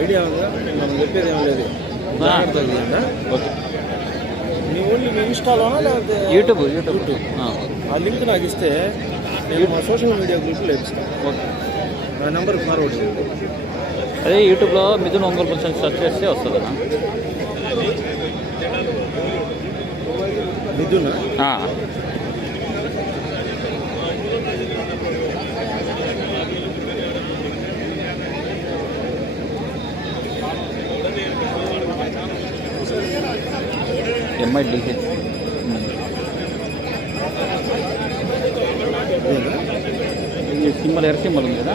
Idea ఉందా? మనం చెప్పేది ఏం లేదు? ఓకే. మీ ఓన్లీ మీ ఇన్స్టాలోనా లేకపోతే యూట్యూబ్ యూట్యూబ్. ఆ, ఆ లింక్ నాకు ఇస్తే నేను మా సోషల్ మీడియా గ్రూప్లో ఇస్తాను ఓకే. నా నెంబర్ ఫార్వర్డ్ చేయండి. అదే యూట్యూబ్లో మిథున్ ఒంగోలు కొంచెం సెర్చ్ చేస్తే వస్తుందన్నా మిథున? ఇదేనా? ఈ సింబల్ ఎర్ర సింబల్ ఉంది కదా?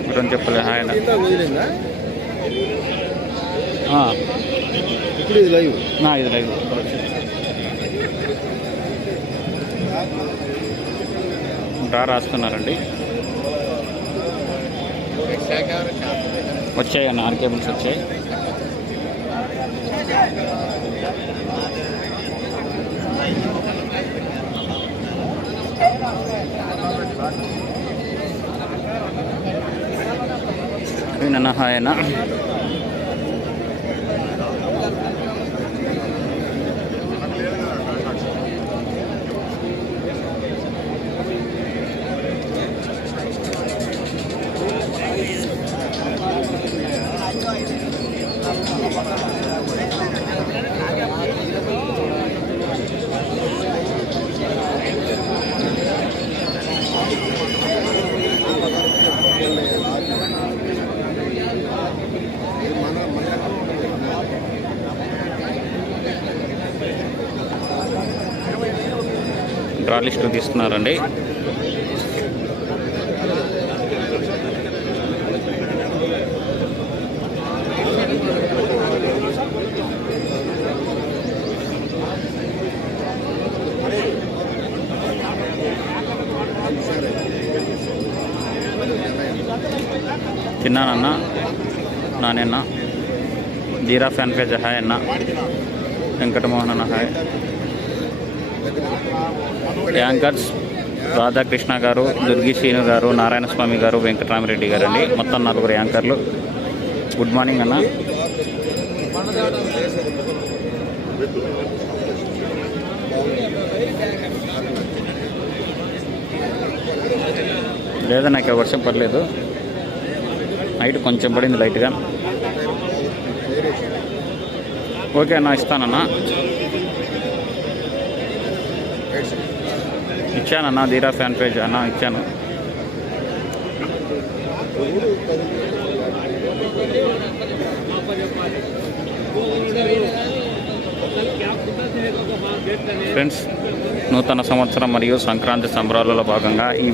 ఇప్పుడు చెప్పలే ఆయన ఇప్పుడు ఇది లైవ్. నా ఇది లైవ్. డ్రా రాస్తున్నారండి. వచ్చాయి అన్న ఆర్ కేబుల్స్ వచ్చాయి. నన్న ఆయన లిస్ట్ తీస్తున్నారండి. తిన్నానన్నా? నానేనా జీరా ఫ్యాన్ పేజ్ హాయ్ అన్న. వెంకటమోహన్ అన్న హాయ్. యాంకర్స్ రాధాకృష్ణ గారు దుర్గి శ్రీను గారు నారాయణ స్వామి గారు వెంకటరామరెడ్డి గారు అండి మొత్తం నలుగురు యాంకర్లు. గుడ్ మార్నింగ్ అన్న. లేదన్నా ఇక్కడ వర్షం పడలేదు నైట్ కొంచెం పడింది లైట్గా. ఓకే అన్న ఇస్తానన్నా. ఇచ్చానన్నా ధీరా ఫ్యాన్ పేజ్ అన్న ఇచ్చాను. ఫ్రెండ్స్ నూతన సంవత్సరం మరియు సంక్రాంతి సంబరాలలో భాగంగా ఈ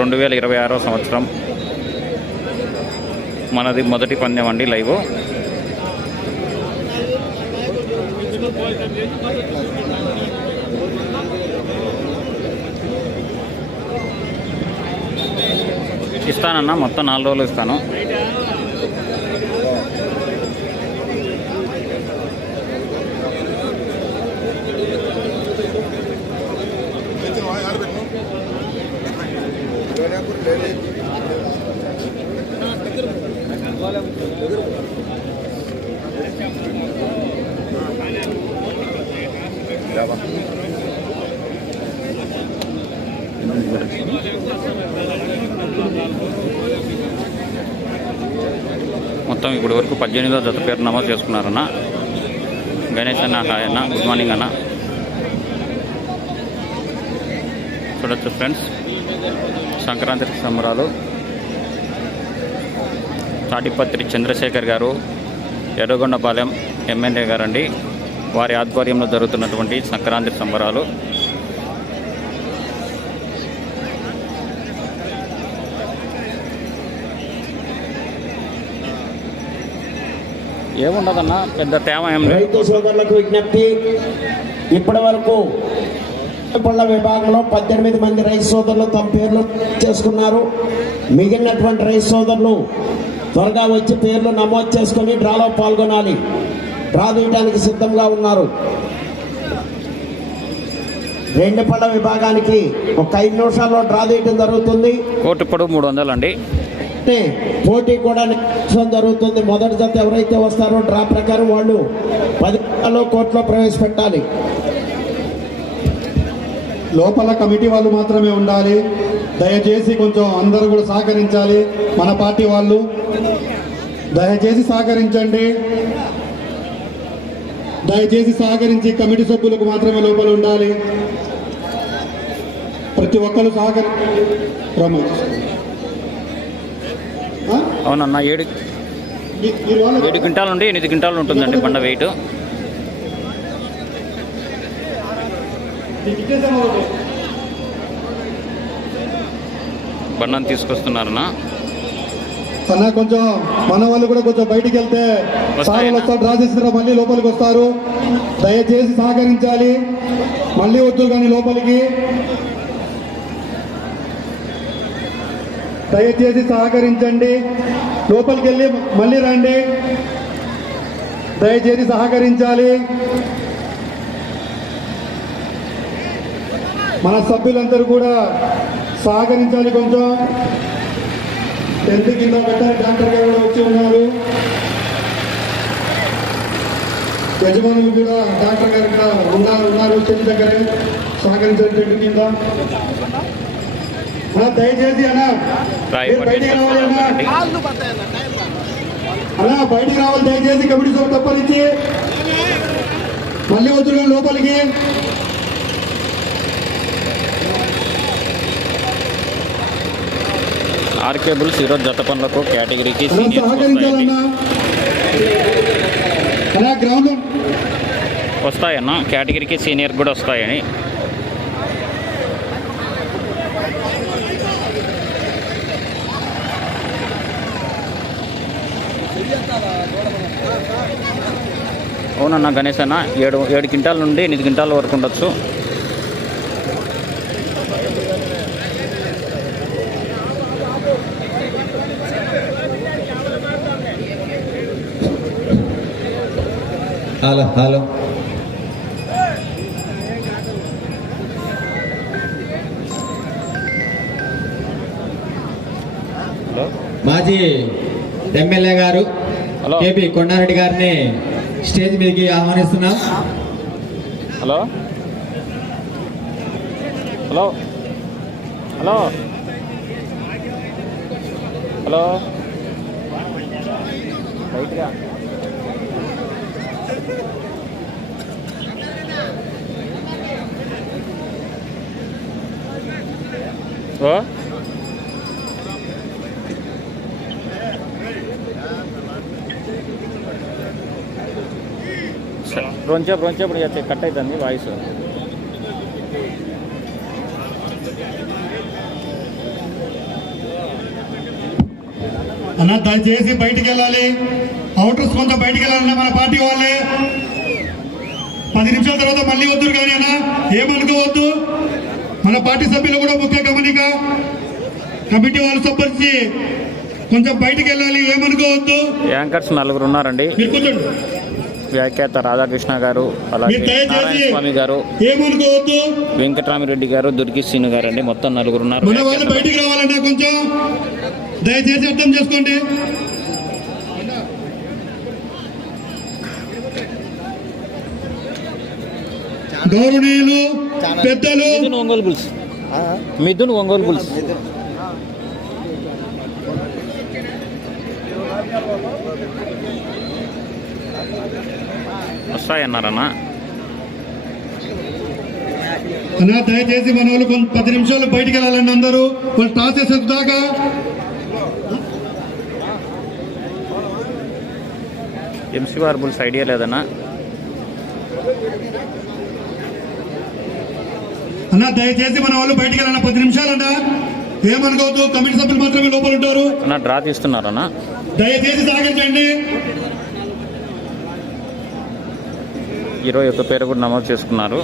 రెండు వేల ఇరవై ఆరో సంవత్సరం మనది మొదటి పందెం అండి లైవ్. ఇస్తానన్నా మొత్తం నాలుగు రోజులు ఇస్తాను. మొత్తం ఇప్పటి వరకు పద్దెనిమిదో జత పేరు నమోదు చేసుకున్నారన్న. గణేష్ అన్న హాయ్ అన్న గుడ్ మార్నింగ్ అన్న. చూడొచ్చు ఫ్రెండ్స్ సంక్రాంతి సంబరాలు. తాటిపత్రి చంద్రశేఖర్ గారు ఎర్రగొండపాలెం ఎమ్మెల్యే గారండి. వారి ఆధ్వర్యంలో జరుగుతున్నటువంటి సంక్రాంతి సంబరాలు. ఏముండదన్నా పెద్ద తేమ ఏం రైతు సోదరులకు విజ్ఞప్తి ఇప్పటి వరకు పళ్ళ విభాగంలో పద్దెనిమిది మంది రైతు సోదరులు తమ పేర్లు చేసుకున్నారు. మిగిలినటువంటి రైతు సోదరులు త్వరగా వచ్చి పేర్లు నమోదు చేసుకొని డ్రాలో పాల్గొనాలి. డ్రా తీయడానికి సిద్ధంగా ఉన్నారు. రెండు పళ్ళ విభాగానికి ఒక ఐదు నిమిషాల్లో డ్రా తీయటం జరుగుతుంది. కోటి ఇప్పుడు మూడు వందలు అండి అంటే పోటీ కూడా నిర్వహించడం జరుగుతుంది. మొదటి జత ఎవరైతే వస్తారో డ్రా ప్రకారం వాళ్ళు పది కోట్లో ప్రవేశపెట్టాలి. లోపల కమిటీ వాళ్ళు మాత్రమే ఉండాలి. దయచేసి కొంచెం అందరూ కూడా సహకరించాలి. మన పార్టీ వాళ్ళు. దయచేసి సహకరించండి. దయచేసి సహకరించి కమిటీ సభ్యులకు మాత్రమే లోపల ఉండాలి. ప్రతి ఒక్కరు సహకరి రమేష్. అవునన్నా ఏడు ఏడు క్వింటాల నుండి ఎనిమిది క్వింటాలు ఉంటుందండి బండ వెయిట్. బండను తీసుకొస్తున్నారన్నా. అన్న కొంచెం మన వాళ్ళు కూడా కొంచెం బయటికి వెళ్తే వస్తాయా? సార్ వాళ్ళు వస్తారు డ్రా చేసిన మళ్ళీ లోపలికి వస్తారు. దయచేసి సహకరించాలి. మళ్ళీ వద్దు కానీ లోపలికి. దయచేసి సహకరించండి. లోపలికి వెళ్ళి మళ్ళీ రండి. దయచేసి సహకరించాలి. మన సభ్యులందరూ కూడా సహకరించాలి కొంచెం. టెన్త్ కింద పెట్టాలి. డాక్టర్ గారు కూడా వచ్చి ఉన్నారు. యజమానులు కూడా డాక్టర్ గారు ఇక్కడ ఉన్నారు ఉన్నారు. స్టేజ్ దగ్గరే సహకరించాలి టెన్త్ కింద. దయచేసి అన్న బయటికి రావాలి అన్న బయటికి రావాలి దయచేసి కమిటీ సభ తప్పనిచ్చి. మళ్ళీ వద్దు లోపలికి. ఆర్కే బుల్స్ ఈరోజు జత పనులకు కేటగిరీకి వస్తాయన్న కేటగిరీకి సీనియర్ కూడా వస్తాయని. అవునన్న గణేష్ అన్న ఏడు ఏడు క్వింటాల నుండి ఎనిమిది క్వింటాల వరకు ఉండొచ్చు. Hello hello. హలో. మాజీ ఎమ్మెల్యే గారు హలో. కేపీ కొండారెడ్డి గారిని స్టేజ్ మీదకి ఆహ్వానిస్తున్నాం. హలో? హలో? హలో? హలో? రైట్గా ఓ రొంచేపు రొంచేపు ఇక కట్ అవుతుంది వాయిస్. అన్న దయచేసి బయటికి వెళ్ళాలి అవుటర్స్ కొంత బయటికి వెళ్ళాలన్న మన పార్టీ వాళ్ళే. పది నిమిషాల తర్వాత మళ్ళీ వద్దురు కానీ అన్న ఏమనుకోవద్దు. మన పార్టీ సభ్యులు కూడా ముఖ్య గమనిక కమిటీ వాళ్ళు సబ్బర్చి కొంచెం బయటికి వెళ్ళాలి ఏమనుకోవద్దు. యాంకర్స్ నలుగురు ఉన్నారండి. మీరు కూర్చోండి. వ్యాఖ్యాత రాధాకృష్ణ గారు అలాగే నారాయణ స్వామి గారు వెంకటరామిరెడ్డి గారు దుర్గి శ్రీను గారు అండి మొత్తం నలుగురు ఉన్నారు. బయటికి రావాలంటే కొంచెం దయచేసి అర్థం చేసుకోండి. గౌరవనీయులు పెద్దలు. మిథున్ ఒంగోలు బుల్స్. మిథున్ ఒంగోలు బుల్స్. వస్తాయన్నారన్నా అన్నా దయచేసి మన వాళ్ళు కొంత పది నిమిషాలు బయటికి వెళ్ళాలండి అందరూ. వాళ్ళు టాస్ చేసే దాకా ఎంసీఆర్ బుల్స్ ఐడియా లేదన్నా? అన్నా దయచేసి మన వాళ్ళు బయటికి వెళ్ళాలన్న పది నిమిషాలంట. ఏమనుకోవద్దు. కమిటీ సభ్యులు మాత్రమే లోపల ఉంటారు. అన్న డ్రా తీస్తున్నారన్నా? దయచేసి సహకరించండి. ఇరవై ఒక్క పేరు కూడా నమోదు చేసుకున్నారు.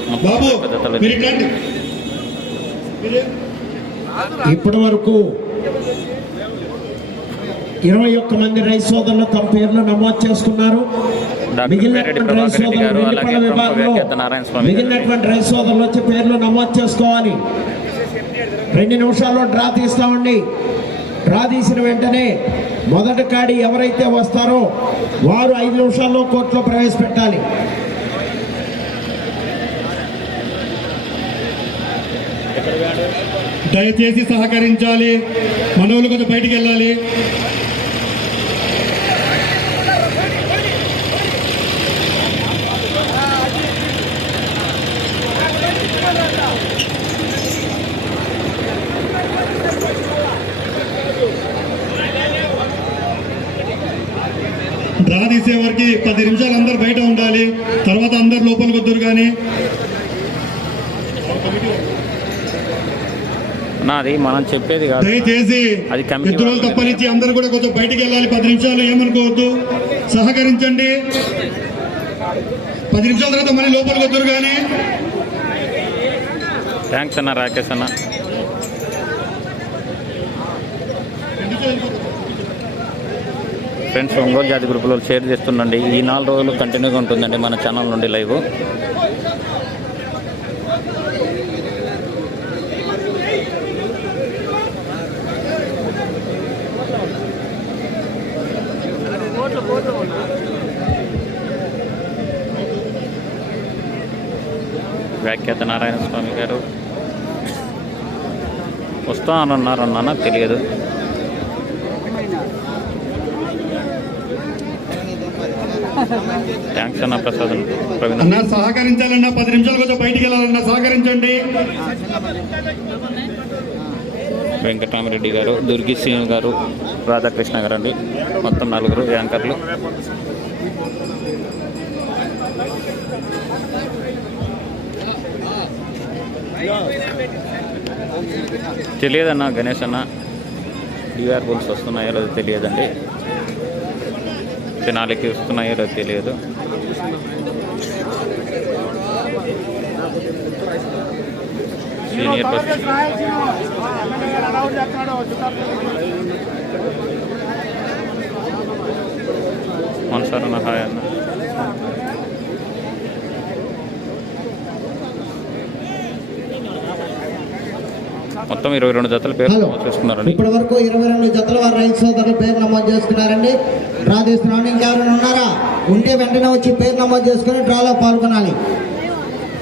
ఇప్పటి వరకు ఇరవై ఒక్క మంది రైతు సోదరులు తమ పేర్లు నమోదు చేసుకున్నారు. మిగిలినటువంటి రైతు సోదరులు వచ్చి పేర్లు నమోదు చేసుకోవాలి. రెండు నిమిషాల్లో డ్రా తీస్తామండి. డ్రా తీసిన వెంటనే మొదటి కాడి ఎవరైతే వస్తారో వారు ఐదు నిమిషాల్లో కోర్టులో ప్రవేశపెట్టాలి. దయచేసి సహకరించాలి. మనోళ్ళు కొంచెం బయటికి వెళ్ళాలి. డ్రా తీసే వరకు పది నిమిషాలు అందరు బయట ఉండాలి. తర్వాత అందరు లోపలికి వద్దరు కానీ. నా అది మనం చెప్పేది కాదు. దయచేసి అది వాళ్ళు తప్పనిచ్చి అందరు కూడా కొంచెం బయటికి వెళ్ళాలి. పది నిమిషాలు ఏమనుకోవద్దు. సహకరించండి. పది నిమిషాల తర్వాత మళ్ళీ లోపలికి వద్దరు కానీ. థ్యాంక్స్ అన్న రాకేష్ అన్న. ఫ్రెండ్స్ ఒంగోలు జాతి గ్రూపులో షేర్ చేస్తుండండి. ఈ నాలుగు రోజులు కంటిన్యూగా ఉంటుందండి మన ఛానల్ నుండి లైవ్. వ్యాఖ్యాత నారాయణ స్వామి గారు. వస్తా అని అన్నారన్నా నాకు తెలియదు. థ్యాంక్స్ అన్న ప్రసాద్. అన్న సహకరించాలన్నా పది నిమిషాలు కొంచెం బయటికి వెళ్ళాలన్నా సహకరించండి. వెంకటరామరెడ్డి గారు దుర్గి శ్రీను గారు రాధాకృష్ణ గారు అండి. మొత్తం నలుగురు యాంకర్లు. తెలియదన్నా గణేష్ అన్న. డిఆర్ బుల్స్ వస్తున్నాయో లేదో తెలియదండి. తినాలికి వస్తున్నాయో లేదో తెలియదు. సీనియర్ బస్ మనసారన్న హాయ్ అన్న మొత్తం ఇరవై రెండు జతల పేరు నమోదు చేసుకున్నారండి ఇప్పటి వరకు ఇరవై రెండు జతల వారు రైతు సోదరుల పేరు నమోదు చేసుకున్నారండి. డ్రా తీస్తున్నాను ఇంకెవరైనా ఉన్నారా? ఉంటే వెంటనే వచ్చి పేరు నమోదు చేసుకుని డ్రాలో పాల్గొనాలి.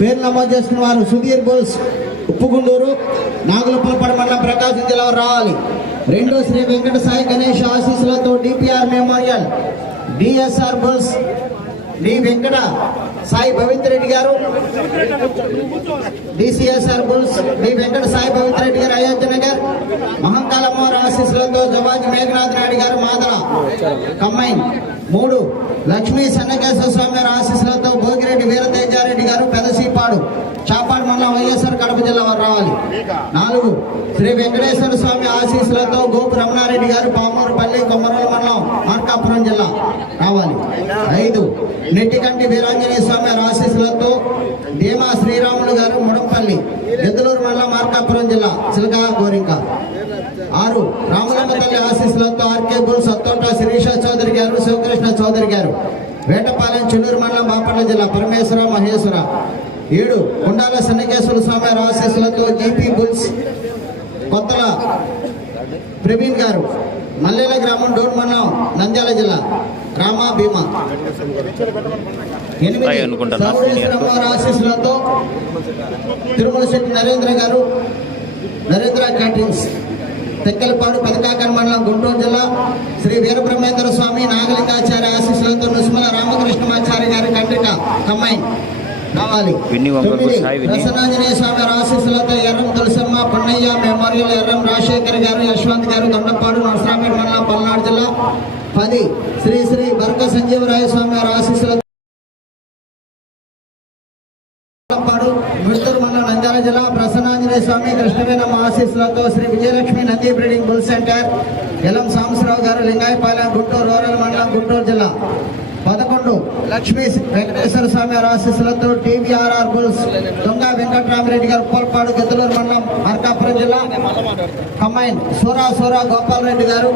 పేరు నమోదు చేసుకున్న వారు సుధీర్ బుల్స్ ఉప్పుగుండూరు నాగులపల్పడి మండలం ప్రకాశం జిల్లా రావాలి. రెండో శ్రీ వెంకట సాయి గణేష్ ఆశీస్సులతో DPR memorial DSR bulls D Venkata Sai Pavitra Reddy గారు DCSR bulls D Venkata Sai Pavitra Reddy గారు అయోధ్య నగర్ మహంకాళమ్మవారి ఆశీస్సులతో జవాజ్ మేఘనాథ్ రెడ్డి గారు మాదల కమ్మైన్ మూడు లక్ష్మీ సన్నకేశ్వర స్వామి గారి ఆశీస్సులతో భోగిరెడ్డి వీరతేజారెడ్డి గారు పెదసీపాడు చాపాడు మండలం వైఎస్ఆర్ కడప జిల్లా వారు రావాలి. నాలుగు శ్రీ వెంకటేశ్వర స్వామి ఆశీస్సులతో గోపు రమణారెడ్డి గారు పామూరుపల్లి కొమ్మరోలు మండలం మార్కాపురం జిల్లా రావాలి. ఐదు నెట్టికంటి వీరాంజనేయ స్వామి గారి ఆశీస్సులతో ధీమా శ్రీరాములు గారు ముడంపల్లి ఎద్దులూరు మండలం మార్కాపురం జిల్లా చిలక గోరింక. ఆరు రామలమ్మ తల్లి ఆశీస్సులతో ఆర్కే బుల్ శిరీష చౌదరి గారు శివకృష్ణ చౌదరి గారు. వేటపాలెం చెన్నూరు మండలం బాపట్ల జిల్లా పరమేశ్వర మహేశ్వర. ఏడు కొండాల సన్నికేశ్వర స్వామి ఆశీస్సులతో జీపీ బుల్స్ కొత్తల ప్రవీణ్ గారు. మల్లెల గ్రామం డోన్ మండలం నంద్యాల జిల్లా. రామా భీమా. ఆశీస్సులతో తిరుమల శెట్టి నరేంద్ర గారు నరేంద్ర క్యాటరింగ్స్ తెక్కలపాడు పథకాకర్ మండలం గుంటూరు జిల్లా శ్రీ వీరబ్రహ్మేంద్ర స్వామి నాగలింగాచార్య ఆశీస్సులతో నుసుమల రామకృష్ణమాచార్య గారి కండ్రిక కమ్మాయి కావాలి స్వామి ఆశీస్సులతో ఎర్రం తులసమ్మ పొన్నయ్య మెమోరియల్ ఎర్రం రాజశేఖర్ గారు యశ్వంత్ గారు దొండపాడు నరసరాపేట మండలం పల్నాడు జిల్లా. పది. శ్రీ శ్రీ బర్క సంజీవరాయ స్వామి ఆశీస్సులతో పాడు మండలం నంద్యాల జిల్లా. ప్రసన్నాంజనేయ స్వామి కృష్ణవేణమ్మ ఆశీస్సులతో Shri Vijayalakshmi Nandi breeding bull centre Elam Sambasrao గారు లింగాయపాలెం గుంటూరు రూరల్ మండలం గుంటూరు జిల్లా. లక్ష్మీ వెంకటేశ్వర స్వామి వారి ఆశీస్సులతో టీవీఆర్ఆర్ బుల్స్ దొంగ వెంకటరామరెడ్డి గారు పొరపాడు గిద్దలూరు మండలం మార్కాపురం జిల్లా కంబైన్ సూరా సూరా గోపాల్ రెడ్డి గారు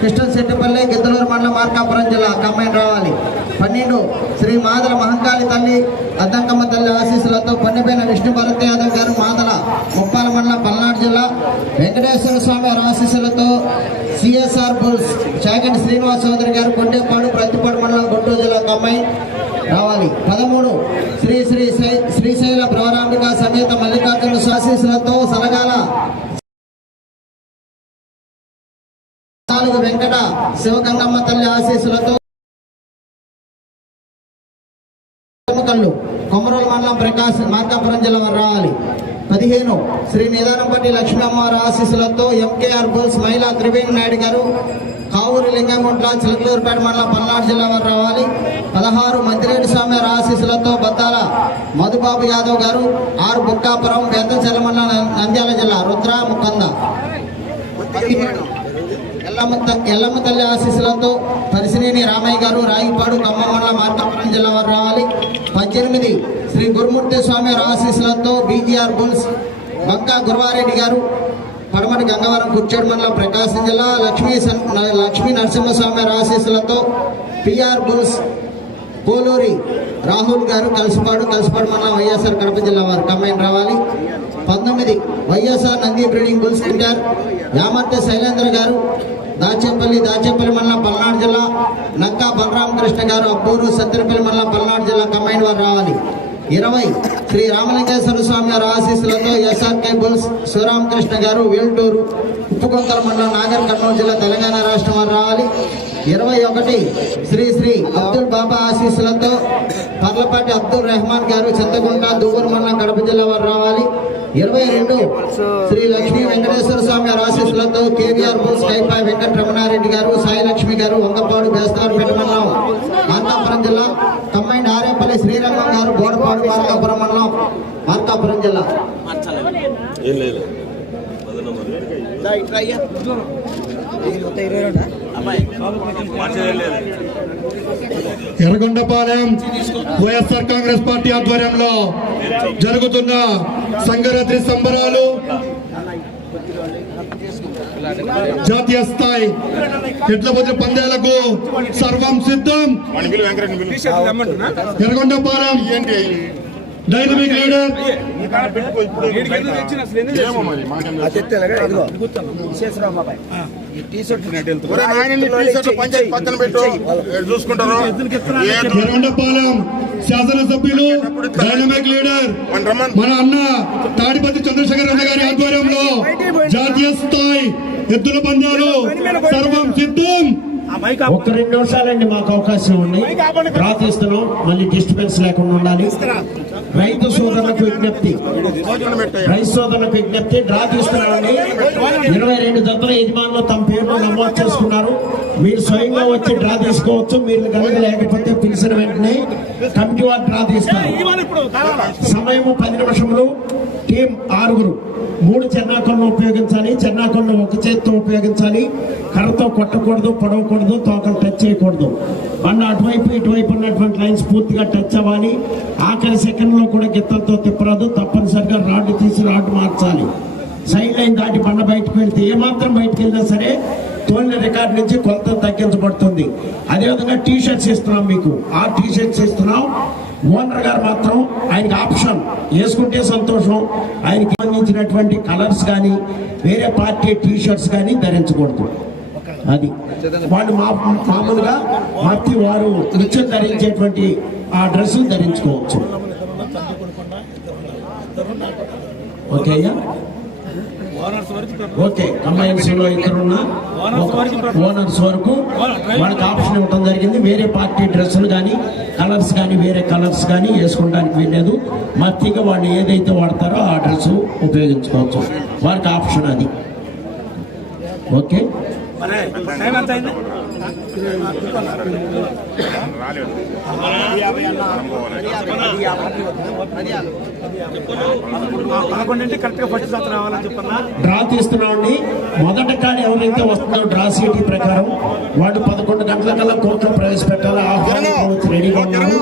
కృష్ణశెట్టిపల్లి గిద్దలూరు మండలం మార్కాపురం జిల్లా కంబైన్ రావాలి. పన్నెండు శ్రీ మాదల మహంకాళి తల్లి అద్దంకమ్మ తల్లి ఆశీస్సులతో పన్నెపైన విష్ణు భరత్ యాదవ్ గారు మాదల ముప్పాల మండలం పల్నాడు జిల్లా వెంకటేశ్వర స్వామి వారి ఆశీస్సులతో సిఎస్ఆర్ బుల్స్ చాగంటి శ్రీనివాస్ చౌదరి గారు కొండేపాడు ప్రతిపాడు మండలం గుంటూరు జిల్లా కంబైన్ రావాలి. పదమూడు. శ్రీ శ్రీ శై- శ్రీశైల ప్రవరాంబిక సమేత మల్లికార్జున శాసీసులతో సలగాల నాలుగు వెంకట శివగంగమ్మ తల్లి ఆశీస్సులతో కళ్ళు కొమరోలు మండలం ప్రకాశ్ మార్కాపురం జిల్లా రావాలి. పదిహేను. శ్రీ నిదానంపట్టి లక్ష్మీ అమ్మవారి ఆశీస్సులతో ఎంకేఆర్ బుల్స్ మహిళా త్రివేణి నాయుడు గారు కావూరి లింగంగుంట్ల చిలకూరుపేట మండలం పల్నాడు జిల్లా వారు రావాలి. పదహారు మంత్రిరెడ్డి స్వామి ఆశీస్సులతో బత్తాల మధుబాబు యాదవ్ గారు ఆరు బుక్కాపురం పెద్దచెల మండలం నంద్యాల జిల్లా రుద్ర ముకంద. ఎల్లమ్మ ఎల్లమ్మ తల్లి ఆశీస్సులతో పరిసినేని రామయ్య గారు రాయిపాడు ఖమ్మం మండలం మార్కాపురం జిల్లా వారు రావాలి. పద్దెనిమిది శ్రీ గురుమూర్తి స్వామి ఆశీస్సులతో బీజీఆర్ బుల్స్ బంకా గురువారెడ్డి గారు పడమటి గంగవరం కుర్చేడు మండలం ప్రకాశం జిల్లా లక్ష్మీ లక్ష్మీ నరసింహస్వామి ఆశీస్సులతో పిఆర్ బోస్ పోలూరి రాహుల్ గారు కలిసిపాడు కలిసిపాడు మండలం వైఎస్ఆర్ కడప జిల్లా వారు కమ్మైన్ రావాలి. పంతొమ్మిది YSR Nandi breeding bulls centre Yamarthi Sailendra గారు దాచేపల్లి దాచేపల్లి మండలం పల్నాడు జిల్లా నక్కా బలరామకృష్ణ గారు అబ్బూరు సత్తిరపల్లి మండలం పల్నాడు జిల్లా కమ్మైన్ వారు రావాలి. ఇరవై శ్రీ రామలింగేశ్వర స్వామి వారి ఆశీస్సులతో ఎస్ఆర్కే బుల్స్ శివరామకృష్ణ గారు వేల్టూరు ఉప్పుకొంతల మండలం నాగర్ కర్నూలు జిల్లా తెలంగాణ రాష్ట్రం వారు రావాలి. ఇరవై ఒకటి శ్రీ శ్రీ అబ్దుల్ బాబా ఆశీస్సులతో పర్లపాటి అబ్దుల్ రెహమాన్ గారు చింతకుంట దూగూరు మండలం కడప జిల్లా వారు రావాలి. ఇరవై రెండు శ్రీ లక్ష్మీ వెంకటేశ్వర స్వామి వారి ఆశీస్సులతో కేవీఆర్ బుల్స్ కైపాయ్ వెంకట రమణారెడ్డి గారు సాయి లక్ష్మి గారు వంగపాడు బేస్తారపేట మండలం అనంతపురం జిల్లా కమ్మైండ్ ఆరేపల్లి శ్రీరంగం గారు బోడపాడు మార్కాపురం మండలం మార్కాపురం జిల్లా. ఎర్రగొండపాలెం వైఎస్ఆర్ కాంగ్రెస్ పార్టీ ఆధ్వర్యంలో జరుగుతున్న సంగరాత్రి సంబరాలు జాతీయ స్థాయి. ఎట్ల పొద్దు పందేలకు సర్వం సిద్ధం. ఎర్రగొండపాలెం. డైనమిక్ లీడర్ చూసుకుంటారు ఎర్రగొండపాలెం శాసనసభ్యులు డైనమిక్ లీడర్ మన అన్న తాడిపతి చంద్రశేఖర్ రెడ్డి గారి ఆధ్వర్యంలో జాతీయ స్థాయి ఎద్దుల పందాలు సర్వం సిద్ధం. ఒక్క రెండు నిమిషాలండి మాకు అవకాశం ఉంది. ప్రార్థిస్తున్నాం మళ్ళీ డిస్టర్బెన్స్ లేకుండా ఉండాలి. రైతు సోదరులకు విజ్ఞప్తి. రైతు సోదరులకు విజ్ఞప్తి. డ్రా తీసుకున్నామండి ఇరవై రెండు జతల యజమానులు తమ పేర్లు నమోదు చేసుకున్నారు. మీరు స్వయంగా వచ్చి డ్రా తీసుకోవచ్చు. మీరు కనుక లేకపోతే పిలిచిన వెంటనే కమిటీ వారు డ్రా తీస్తారు. సమయం పది నిమిషములు. టీం ఆరుగురు. మూడు చెన్నాకులను ఉపయోగించాలి. చెన్నాకులను ఒక చేత్తో ఉపయోగించాలి. కర్రతో కొట్టకూడదు పొడవకూడదు తోకలు టచ్ చేయకూడదు. బండ అటువైపు ఇటువైపు ఉన్నటువంటి లైన్స్ పూర్తిగా టచ్ అవ్వాలి. ఆఖరి సెకండ్ లో కూడా గిత్తలతో తిప్పరాదు. తప్పనిసరిగా రాడ్డు తీసి రాడ్డు మార్చాలి. సైడ్ లైన్ దాటి బండ బయటకు వెళ్తే ఏమాత్రం బయటకు వెళ్ళినా సరే తోలిన రికార్డ్ నుంచి కొలత తగ్గించబడుతుంది. అదేవిధంగా టీ షర్ట్స్ ఇస్తున్నాం మీకు. ఆ టీ షర్ట్స్ ఇస్తున్నాం. ఓనర్ గారు మాత్రం ఆయనకి ఆప్షన్. వేసుకుంటే సంతోషం. ఆయనకి సంబంధించినటువంటి కలర్స్ కానీ వేరే పార్టీ టీ షర్ట్స్ కానీ ధరించకూడదు. అది. వాళ్ళు మా మామూలుగా మట్టి వారు నిత్యం ధరించేటువంటి ఆ డ్రెస్సులు ధరించుకోవచ్చు. ఓకే అయ్యా? ఓకే కంబైన్స్లో ఇద్దరున్న ఓనర్స్ వరకు వాళ్ళకి ఆప్షన్ ఇవ్వడం జరిగింది. వేరే పార్టీ డ్రెస్సులు కానీ కలర్స్ కానీ వేరే కలర్స్ కానీ వేసుకోవడానికి వీల్లేదు. మత్తిగా వాళ్ళు ఏదైతే వాడతారో ఆ డ్రెస్ ఉపయోగించుకోవచ్చు. వారికి ఆప్షన్ అది. ఓకే? పదకొండింటి కరెక్ట్గా ఫస్ట్ శాతం రావాలని చెప్పన్నా? డ్రా తీస్తున్నామండి మొదటి కాడి ఎవరైతే వస్తుందో డ్రా సీటీ ప్రకారం వాడు పదకొండు గంటల కల్లా కోర్టులో ప్రవేశపెట్టాలి ఆహ్వానం రెడీగా ఉన్నారు.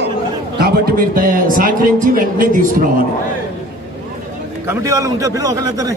కాబట్టి మీరు సహకరించి వెంటనే తీసుకురావాలి. కమిటీ వాళ్ళు ఉంటే పిల్లలు ఒకళ్ళు ఇద్దరే